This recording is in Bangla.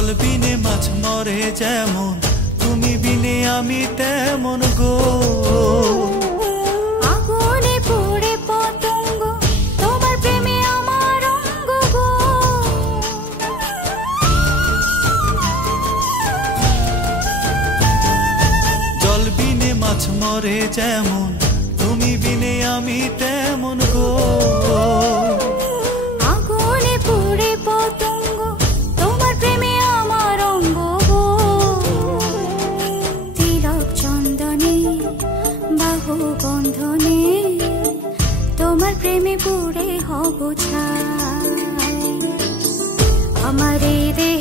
জল বিনে মাছ মরে যেমন, তুমি বিনে আমি তেমন গো। আগুনে পড়ে পতঙ্গ, তোমার প্রেমে আমার অঙ্গ গো। জল বিনে মাছ মরে যেমন, তুমি বিনে আমি তেমন গো। আগুনে পড়ে পতঙ্গ, তোমার প্রেমে আমার অঙ্গ গো। তিলক চন্দনে বাহু বন্ধনে, তোমার প্রেমে পড়ে হব ছাই। আমার এই দেহ